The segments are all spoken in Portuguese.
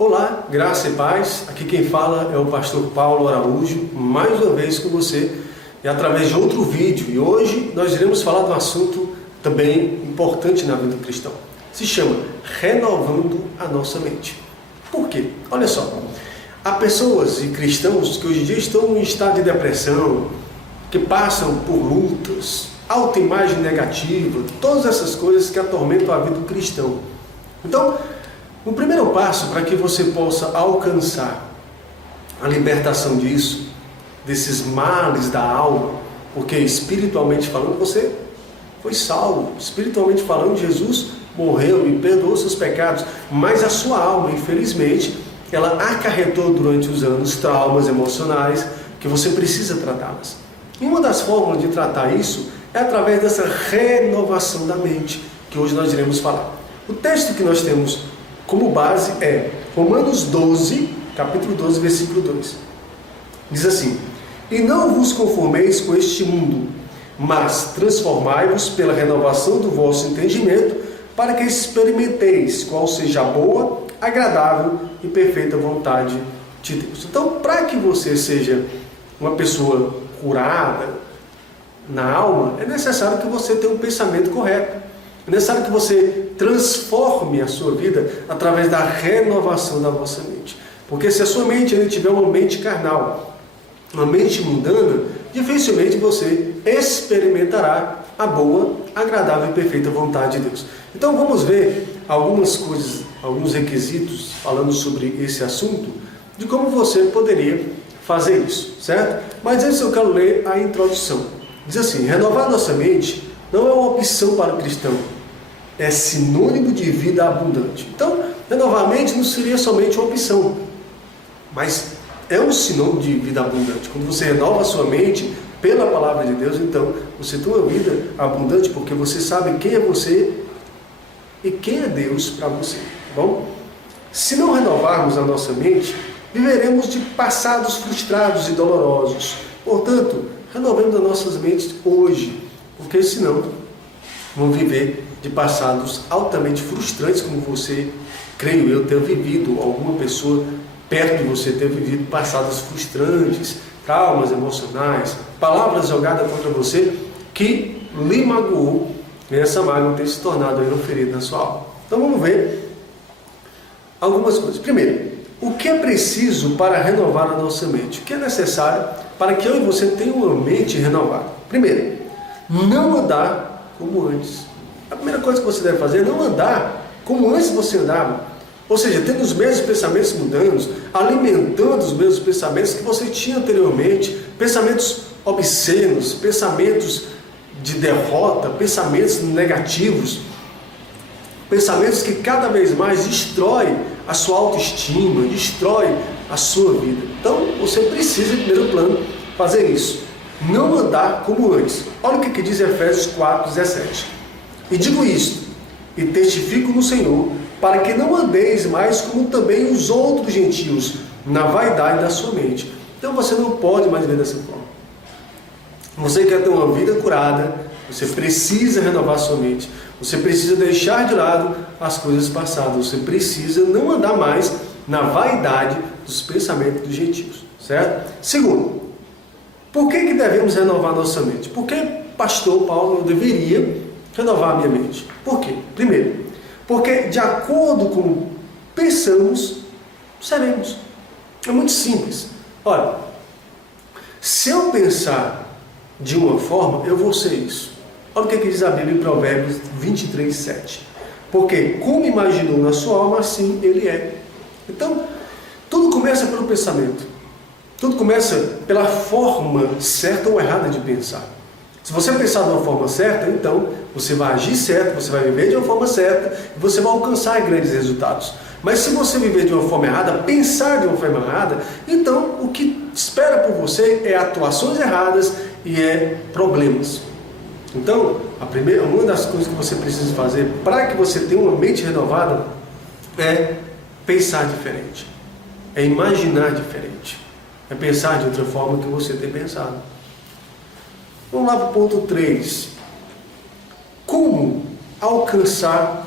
Olá, graça e paz. Aqui quem fala é o pastor Paulo Araújo, mais uma vez com você e através de outro vídeo. E hoje nós iremos falar de um assunto também importante na vida do cristão. Se chama renovando a nossa mente. Por quê? Olha só, há pessoas e cristãos que hoje em dia estão em estado de depressão, que passam por lutas, autoimagem negativa, todas essas coisas que atormentam a vida do cristão. Então, o primeiro passo para que você possa alcançar a libertação disso, desses males da alma, porque espiritualmente falando você foi salvo, espiritualmente falando Jesus morreu e perdoou seus pecados, mas a sua alma, infelizmente, ela acarretou durante os anos traumas emocionais que você precisa tratá-las. E uma das formas de tratar isso é através dessa renovação da mente, que hoje nós iremos falar. O texto que nós temos como base é Romanos 12, capítulo 12, versículo 2. Diz assim: E não vos conformeis com este mundo, mas transformai-vos pela renovação do vosso entendimento, para que experimenteis qual seja a boa, agradável e perfeita vontade de Deus. Então, para que você seja uma pessoa curada na alma, é necessário que você tenha um pensamento correto. É necessário que você transforme a sua vida através da renovação da vossa mente. Porque se a sua mente ainda tiver uma mente carnal, uma mente mundana, dificilmente você experimentará a boa, agradável e perfeita vontade de Deus. Então vamos ver algumas coisas, alguns requisitos falando sobre esse assunto, de como você poderia fazer isso, certo? Mas antes eu quero ler a introdução. Diz assim: renovar nossa mente não é uma opção para o cristão, é sinônimo de vida abundante. Então, renovar a mente não seria somente uma opção, mas é um sinônimo de vida abundante. Quando você renova a sua mente pela palavra de Deus, então você tem uma vida abundante, porque você sabe quem é você e quem é Deus para você. Tá bom? Se não renovarmos a nossa mente, viveremos de passados frustrados e dolorosos. Portanto, renovemos as nossas mentes hoje, porque senão vão viver de passados altamente frustrantes, como você, creio eu, ter vivido, alguma pessoa perto de você ter vivido passados frustrantes, traumas emocionais, palavras jogadas contra você que lhe magoou, e essa mágoa tem se tornado uma ferida na sua alma. Então vamos ver algumas coisas. Primeiro, o que é preciso para renovar a nossa mente? O que é necessário para que eu e você tenham uma mente renovada? Primeiro, não andar como antes. A primeira coisa que você deve fazer é não andar como antes você andava. Ou seja, tendo os mesmos pensamentos mundanos, alimentando os mesmos pensamentos que você tinha anteriormente, pensamentos obscenos, pensamentos de derrota, pensamentos negativos, pensamentos que cada vez mais destroem a sua autoestima, destrói a sua vida. Então, você precisa, em primeiro plano, fazer isso. Não andar como antes. Olha o que diz Efésios 4:17. E digo isto, e testifico no Senhor, para que não andeis mais como também os outros gentios, na vaidade da sua mente. Então você não pode mais viver dessa forma. Você quer ter uma vida curada, você precisa renovar sua mente. Você precisa deixar de lado as coisas passadas. Você precisa não andar mais na vaidade dos pensamentos dos gentios, certo? Segundo, por que devemos renovar nossa mente? Por que, pastor Paulo, eu deveria renovar a minha mente? Por quê? Primeiro, porque de acordo com como pensamos, seremos. É muito simples. Olha, se eu pensar de uma forma, eu vou ser isso. Olha o que diz a Bíblia em Provérbios 23:7. Porque como imaginou na sua alma, assim ele é. Então, tudo começa pelo pensamento. Tudo começa pela forma certa ou errada de pensar. Se você pensar de uma forma certa, então você vai agir certo, você vai viver de uma forma certa e você vai alcançar grandes resultados. Mas se você viver de uma forma errada, pensar de uma forma errada, então o que espera por você é atuações erradas e é problemas. Então, uma das coisas que você precisa fazer para que você tenha uma mente renovada é pensar diferente, é imaginar diferente, é pensar de outra forma que você tem pensado. Vamos lá para o ponto 3. Como alcançar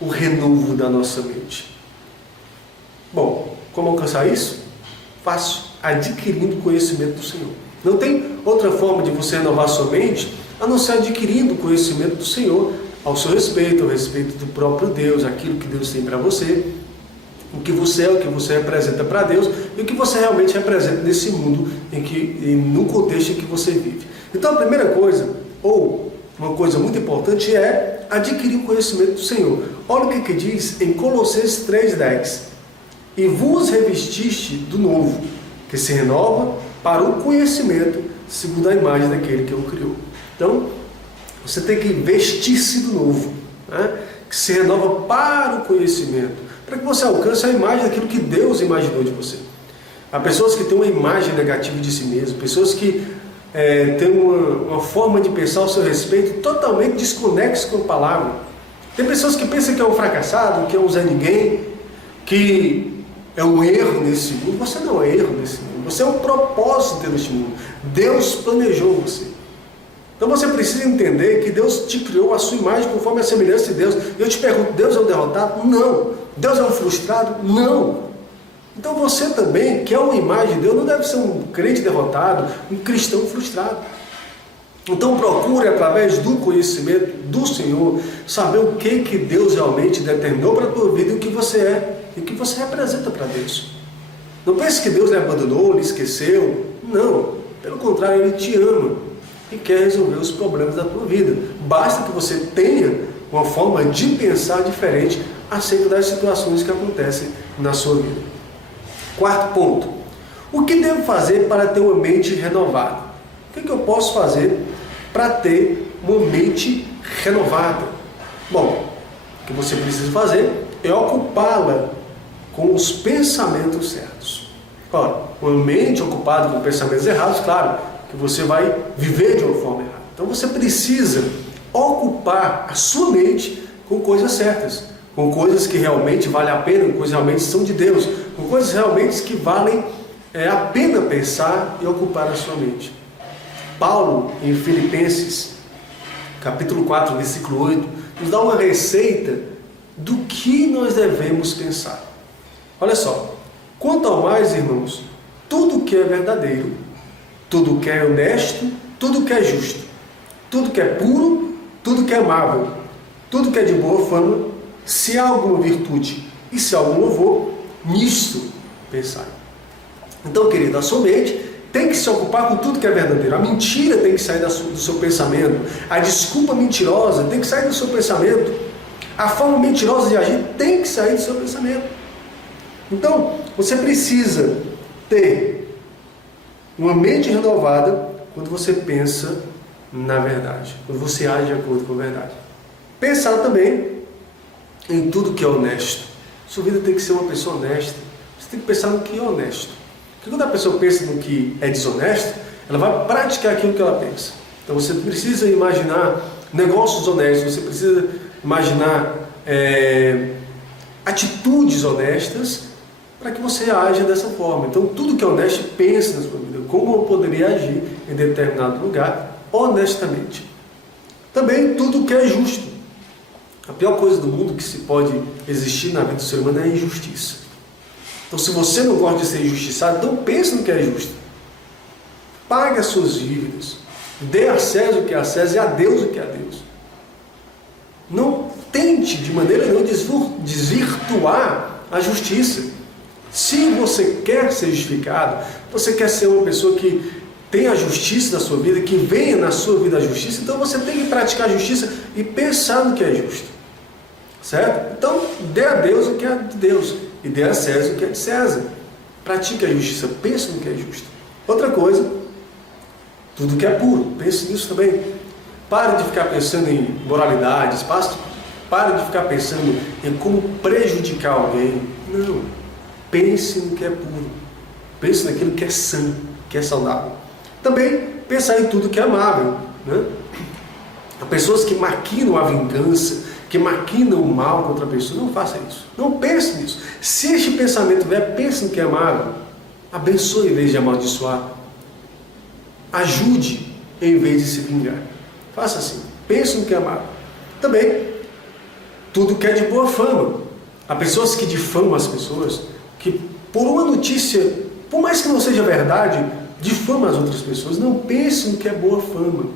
o renovo da nossa mente? Bom, Como alcançar isso? Fácil, adquirindo conhecimento do Senhor. Não tem outra forma de você renovar sua mente a não ser adquirindo conhecimento do Senhor ao seu respeito, ao respeito do próprio Deus, aquilo que Deus tem para você, o que você é, o que você representa para Deus e o que você realmente representa nesse mundo no contexto em que você vive. Então a primeira coisa, ou uma coisa muito importante, é adquirir o conhecimento do Senhor. Olha o que diz em Colossenses 3,10: e vos revestiste do novo, que se renova para o conhecimento segundo a imagem daquele que o criou. Então, você tem que vestir-se do novo, né? Que se renova para o conhecimento, para que você alcance a imagem daquilo que Deus imaginou de você. Há pessoas que têm uma imagem negativa de si mesmo, pessoas que têm uma forma de pensar ao seu respeito totalmente desconexa com a palavra. Tem pessoas que pensam que é um fracassado, que é um Zé Ninguém, que é um erro nesse mundo. Você não é erro nesse mundo, você é um propósito neste mundo. Deus planejou você. Então você precisa entender que Deus te criou a sua imagem conforme a semelhança de Deus. Eu te pergunto, Deus é um derrotado? Não. Deus é um frustrado? Não. Então você também, que é uma imagem de Deus, não deve ser um crente derrotado, um cristão frustrado. Então procure, através do conhecimento do Senhor, saber o que Deus realmente determinou para a tua vida e o que você é e o que você representa para Deus. Não pense que Deus lhe abandonou, lhe esqueceu. Não. Pelo contrário, Ele te ama e quer resolver os problemas da tua vida. Basta que você tenha uma forma de pensar diferente acerca das situações que acontecem na sua vida. Quarto ponto: o que devo fazer para ter uma mente renovada? O que eu posso fazer para ter uma mente renovada? Bom, o que você precisa fazer é ocupá-la com os pensamentos certos. Ora, uma mente ocupada com pensamentos errados, claro, que você vai viver de uma forma errada. Então você precisa ocupar a sua mente com coisas certas, com coisas que realmente valem a pena, com coisas que realmente são de Deus, com coisas realmente que valem a pena pensar e ocupar a sua mente. Paulo, em Filipenses, capítulo 4, versículo 8, nos dá uma receita do que nós devemos pensar. Olha só: quanto ao mais, irmãos, tudo que é verdadeiro, tudo que é honesto, tudo que é justo, tudo que é puro, tudo que é amável, tudo que é de boa fama, se há alguma virtude e se há algum louvor, nisto pensai. Então, querido, a sua mente tem que se ocupar com tudo que é verdadeiro. A mentira tem que sair do seu pensamento. A desculpa mentirosa tem que sair do seu pensamento. A forma mentirosa de agir tem que sair do seu pensamento. Então, você precisa ter uma mente renovada quando você pensa na verdade, quando você age de acordo com a verdade. Pensar também em tudo que é honesto. Sua vida tem que ser uma pessoa honesta. Você tem que pensar no que é honesto. Porque quando a pessoa pensa no que é desonesto, ela vai praticar aquilo que ela pensa. Então você precisa imaginar negócios honestos, você precisa imaginar atitudes honestas para que você haja dessa forma. Então tudo que é honesto, pense na sua vida. Como eu poderia agir em determinado lugar honestamente. Também tudo que é justo. A pior coisa do mundo que se pode existir na vida do ser humano é a injustiça. Então, se você não gosta de ser injustiçado, então pense no que é justo. Pague as suas dívidas. Dê a César o que é a César e a Deus o que é a Deus. Não tente de maneira nenhuma desvirtuar a justiça. Se você quer ser justificado, você quer ser uma pessoa que tenha a justiça na sua vida, que venha na sua vida a justiça, então você tem que praticar a justiça e pensar no que é justo. Certo? Então, dê a Deus o que é de Deus e dê a César o que é de César. Pratique a justiça, pense no que é justo. Outra coisa, tudo que é puro, pense nisso também. Pare de ficar pensando em moralidades, pare de ficar pensando em como prejudicar alguém. Não, pense no que é puro, pense naquilo que é sã, que é saudável. Também pensar em tudo que é amável, né? Há pessoas que maquinam a vingança, que maquinam o mal contra a pessoa. Não faça isso. Não pense nisso. Se este pensamento vier, pense no que é amável. Abençoe em vez de amaldiçoar. Ajude em vez de se vingar. Faça assim. Pense no que é amável. Também, tudo que é de boa fama. Há pessoas que difamam as pessoas, que por uma notícia, por mais que não seja verdade, difama as outras pessoas. Não pense no que é boa fama,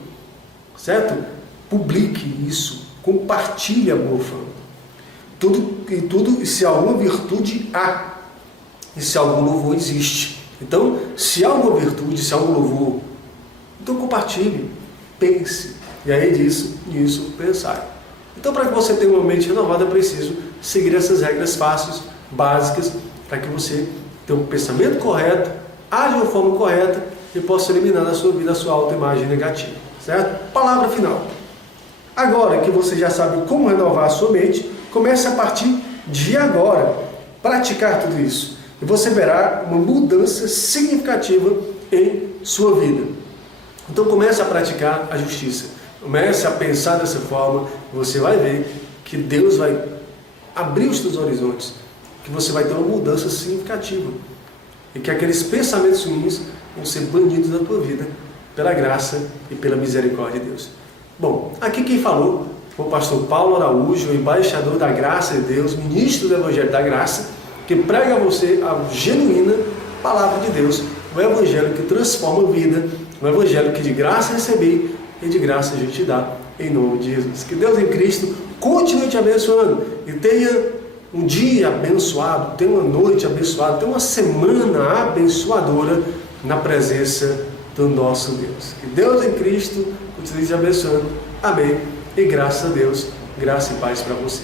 certo? Publique isso, compartilhe a boa fama. Tudo, se alguma virtude há, e se algum louvor existe. Então, se há alguma virtude, se há algum louvor, então compartilhe, pense, e aí nisso pensar. Então, para que você tenha uma mente renovada, é preciso seguir essas regras fáceis, básicas, para que você tenha um pensamento correto, age de uma forma correta e possa eliminar da sua vida a sua autoimagem negativa, certo? Palavra final. Agora que você já sabe como renovar a sua mente, comece a partir de agora praticar tudo isso. E você verá uma mudança significativa em sua vida. Então comece a praticar a justiça. Comece a pensar dessa forma. Você vai ver que Deus vai abrir os seus horizontes. Que você vai ter uma mudança significativa. E que aqueles pensamentos ruins vão ser banidos da tua vida pela graça e pela misericórdia de Deus. Bom, aqui quem falou foi o pastor Paulo Araújo, embaixador da graça de Deus, ministro do Evangelho da Graça, que prega a você a genuína palavra de Deus, o Evangelho que transforma a vida, o Evangelho que de graça recebi e de graça a gente dá, em nome de Jesus. Que Deus em Cristo continue te abençoando e tenha um dia abençoado, tenha uma noite abençoada, tenha uma semana abençoadora na presença do nosso Deus. Que Deus em Cristo continue te abençoando. Amém. E graças a Deus, graça e paz para você.